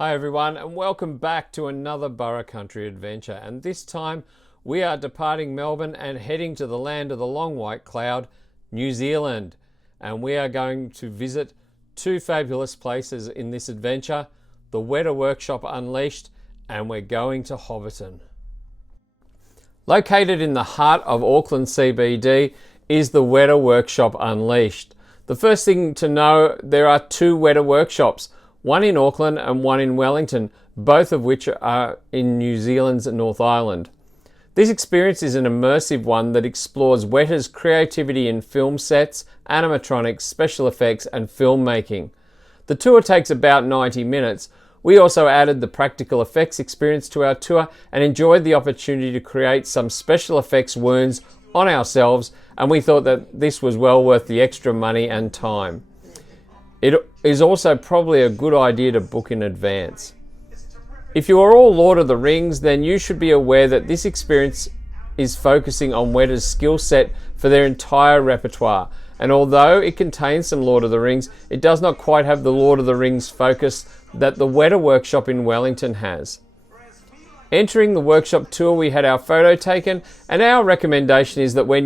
Hi everyone, and welcome back to another Burra Country adventure, and this time we are departing Melbourne and heading to the land of the long white cloud, New Zealand, and we are going to visit two fabulous places in this adventure, the Weta Workshop Unleashed, and we're going to Hobbiton. Located in the heart of Auckland CBD is the Weta Workshop Unleashed. The first thing to know, there are two Weta workshops, one in Auckland and one in Wellington, both of which are in New Zealand's North Island. This experience is an immersive one that explores Weta's creativity in film sets, animatronics, special effects and filmmaking. The tour takes about 90 minutes. We also added the practical effects experience to our tour and enjoyed the opportunity to create some special effects wounds on ourselves, and we thought that this was well worth the extra money and time. It is also probably a good idea to book in advance. If you are all Lord of the Rings, then you should be aware that this experience is focusing on Weta's skill set for their entire repertoire. And although it contains some Lord of the Rings, it does not quite have the Lord of the Rings focus that the Weta Workshop in Wellington has. Entering the workshop tour, we had our photo taken, and our recommendation is that when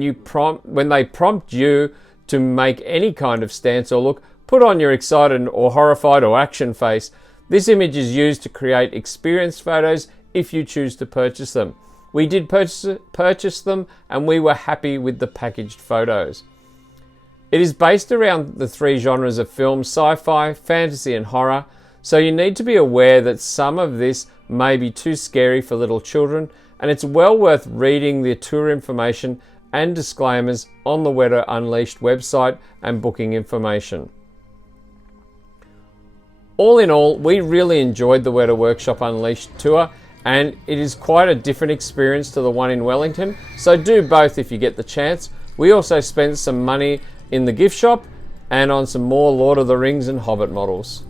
they prompt you to make any kind of stance or look, put on your excited or horrified or action face. This image is used to create experience photos if you choose to purchase them. We did purchase them and we were happy with the packaged photos. It is based around the three genres of film: sci-fi, fantasy and horror, so you need to be aware that some of this may be too scary for little children, and it's well worth reading the tour information and disclaimers on the Weta Unleashed website and booking information. All in all, we really enjoyed the Weta Workshop Unleashed tour, and it is quite a different experience to the one in Wellington, so do both if you get the chance. We also spent some money in the gift shop and on some more Lord of the Rings and Hobbit models.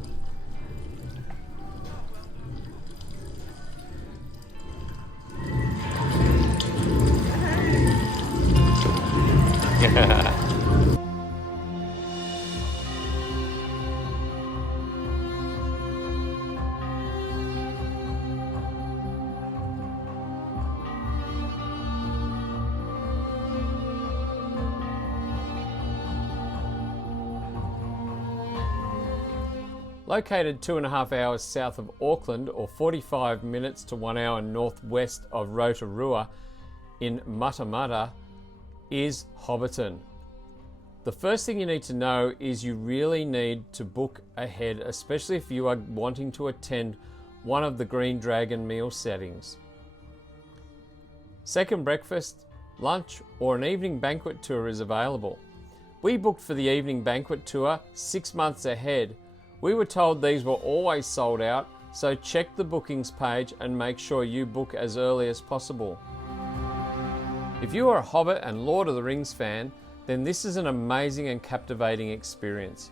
Located 2.5 hours south of Auckland, or 45 minutes to 1 hour northwest of Rotorua in Matamata, is Hobbiton. The first thing you need to know is you really need to book ahead, especially if you are wanting to attend one of the Green Dragon meal settings. Second breakfast, lunch or an evening banquet tour is available. We booked for the evening banquet tour 6 months ahead. We were told these were always sold out, so check the bookings page and make sure you book as early as possible. If you are a Hobbit and Lord of the Rings fan, then this is an amazing and captivating experience.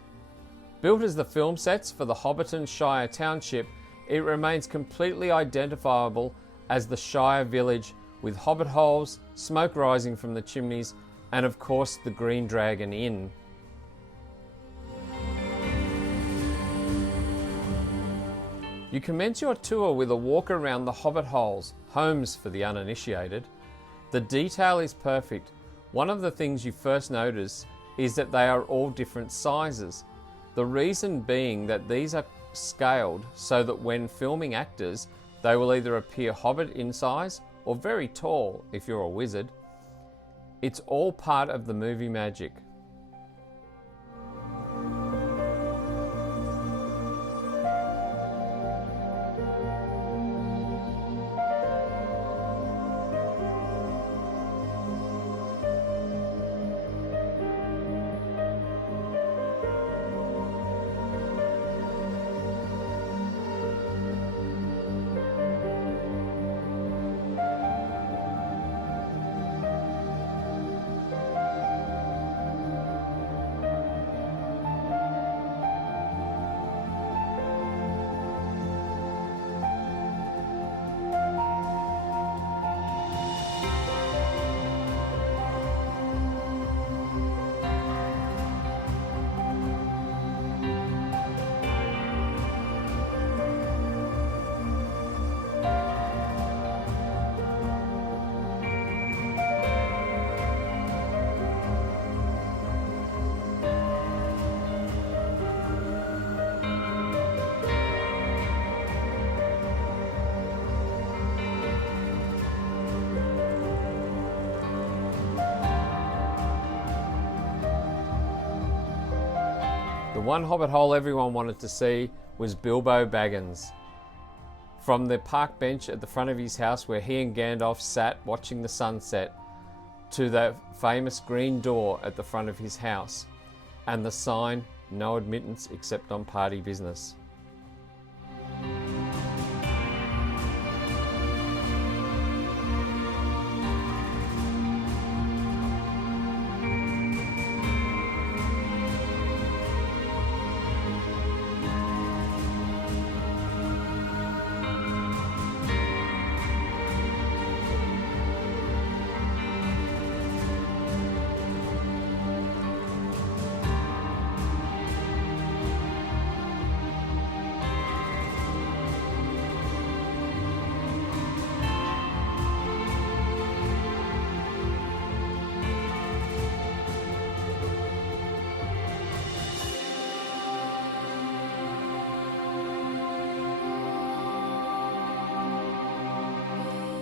Built as the film sets for the Hobbiton Shire Township, it remains completely identifiable as the Shire village, with hobbit holes, smoke rising from the chimneys, and of course the Greeen Dragon Inn. You commence your tour with a walk around the Hobbit holes, homes for the uninitiated. The detail is perfect. One of the things you first notice is that they are all different sizes. The reason being that these are scaled so that when filming actors, they will either appear Hobbit in size or very tall if you're a wizard. It's all part of the movie magic. one Hobbit hole everyone wanted to see was Bilbo Baggins. From the park bench at the front of his house where he and Gandalf sat watching the sunset, to the famous green door at the front of his house, and the sign, no admittance except on party business.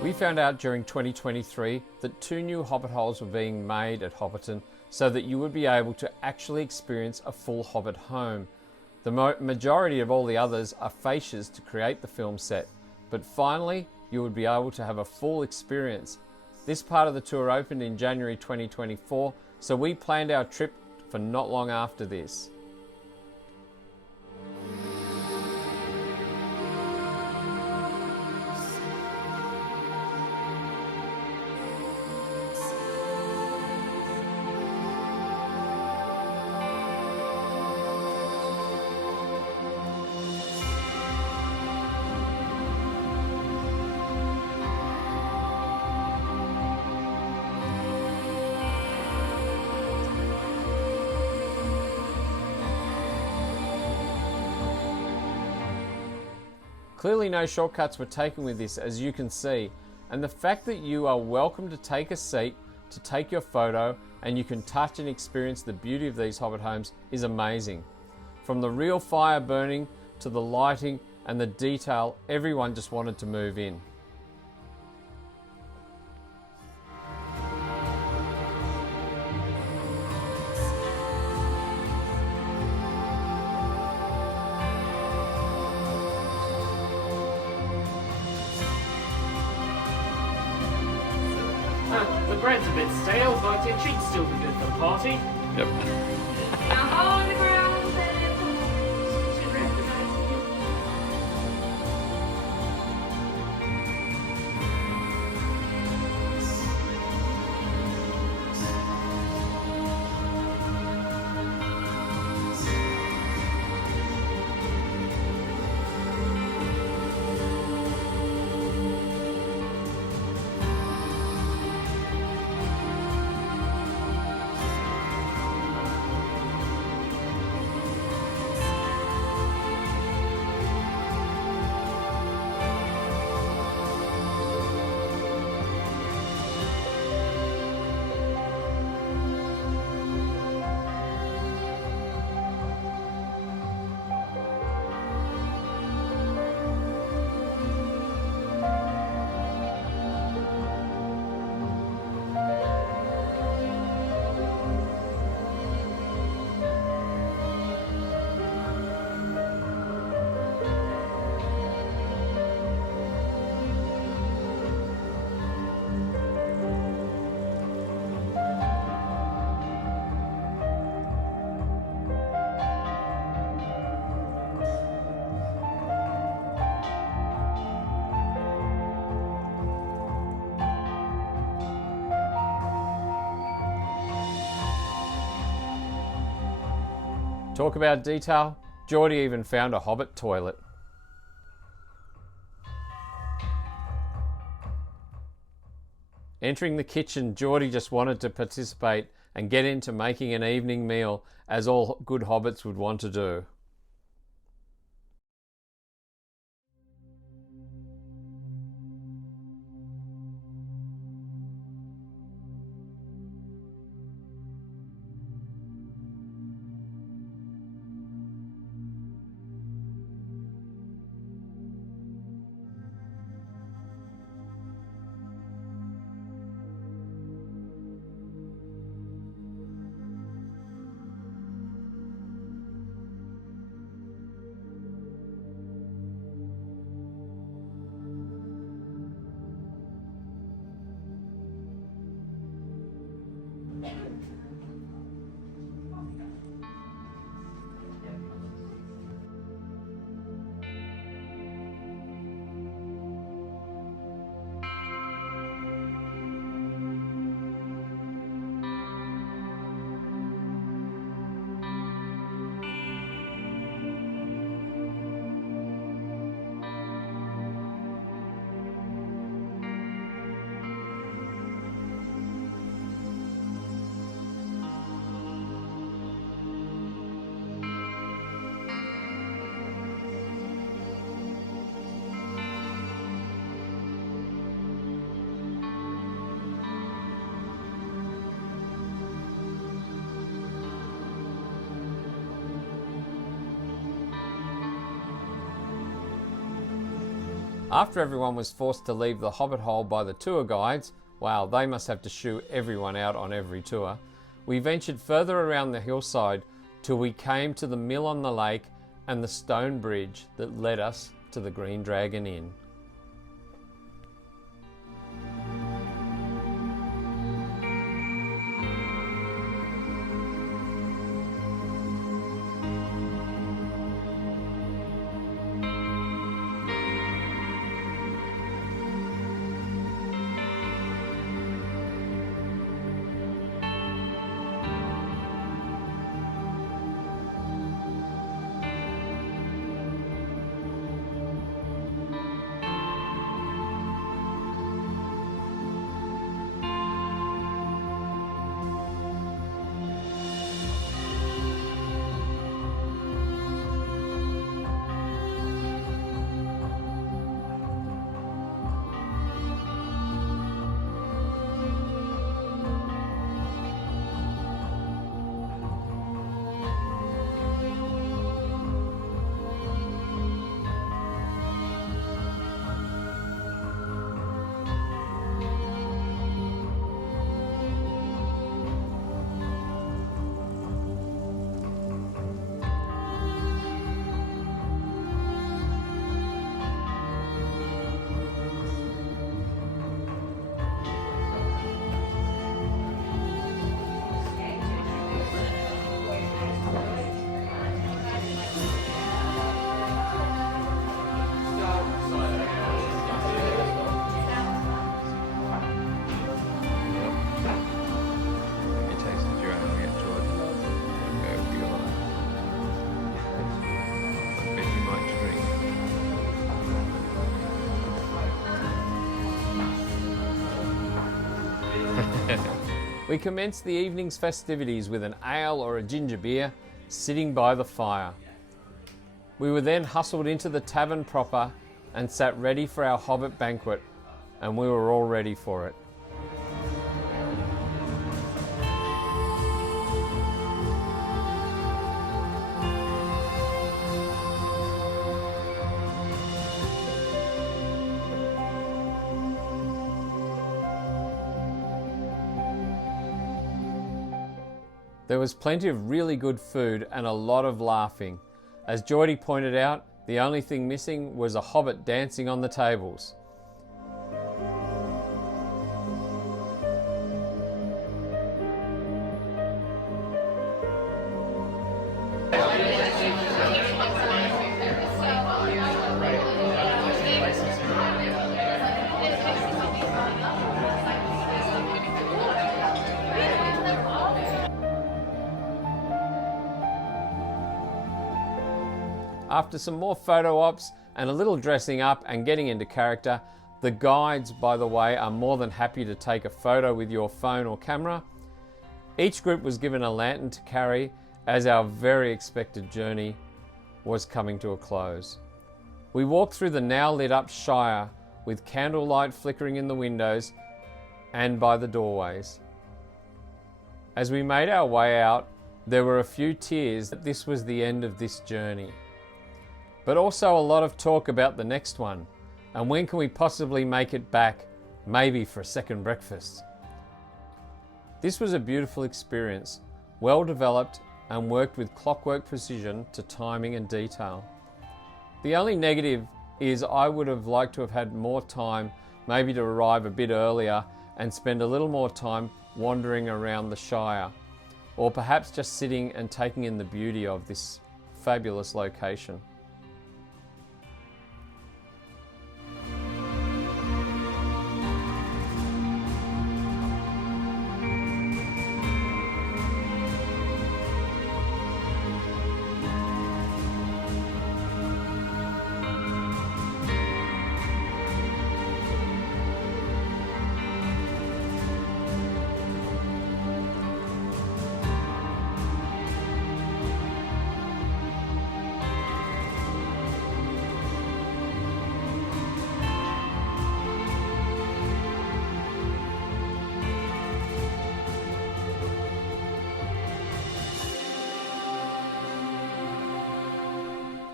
We found out during 2023 that 2 new Hobbit holes were being made at Hobbiton so that you would be able to actually experience a full Hobbit home. The majority of all the others are fascias to create the film set, but finally you would be able to have a full experience. This part of the tour opened in January 2024, so we planned our trip for not long after this. Clearly no shortcuts were taken with this, as you can see, and the fact that you are welcome to take a seat, to take your photo, and you can touch and experience the beauty of these Hobbit homes is amazing. From the real fire burning to the lighting and the detail, everyone just wanted to move in. The bread's a bit stale, but it should still be good for the party. Yep. Now on the ground there, should recognize you. Talk about detail, Geordie even found a Hobbit toilet. Entering the kitchen, Geordie just wanted to participate and get into making an evening meal, as all good hobbits would want to do. After everyone was forced to leave the Hobbit hole by the tour guides, wow, they must have to shoo everyone out on every tour, we ventured further around the hillside till we came to the mill on the lake and the stone bridge that led us to the Greeen Dragon Inn. We commenced the evening's festivities with an ale or a ginger beer sitting by the fire. We were then hustled into the tavern proper and sat ready for our Hobbit banquet, and we were all ready for it. There was plenty of really good food and a lot of laughing. As Geordie pointed out, the only thing missing was a hobbit dancing on the tables. After some more photo ops and a little dressing up and getting into character, the guides, by the way, are more than happy to take a photo with your phone or camera. Each group was given a lantern to carry as our very expected journey was coming to a close. We walked through the now lit up Shire with candlelight flickering in the windows and by the doorways. As we made our way out, there were a few tears that this was the end of this journey. But also a lot of talk about the next one, and when can we possibly make it back, maybe for a second breakfast. This was a beautiful experience, well developed and worked with clockwork precision to timing and detail. The only negative is I would have liked to have had more time, maybe to arrive a bit earlier and spend a little more time wandering around the Shire, or perhaps just sitting and taking in the beauty of this fabulous location.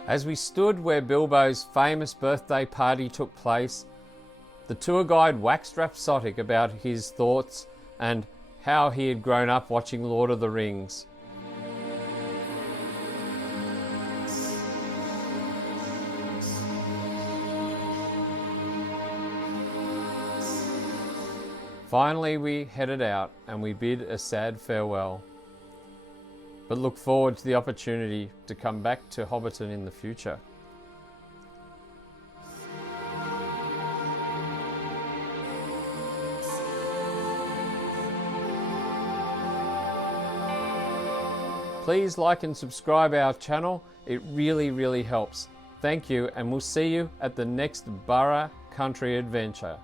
As we stood where Bilbo's famous birthday party took place, the tour guide waxed rhapsodic about his thoughts and how he had grown up watching Lord of the Rings. Finally, we headed out and we bid a sad farewell, but look forward to the opportunity to come back to Hobbiton in the future. Please like and subscribe our channel. It really helps. Thank you, and we'll see you at the next Burra Country adventure.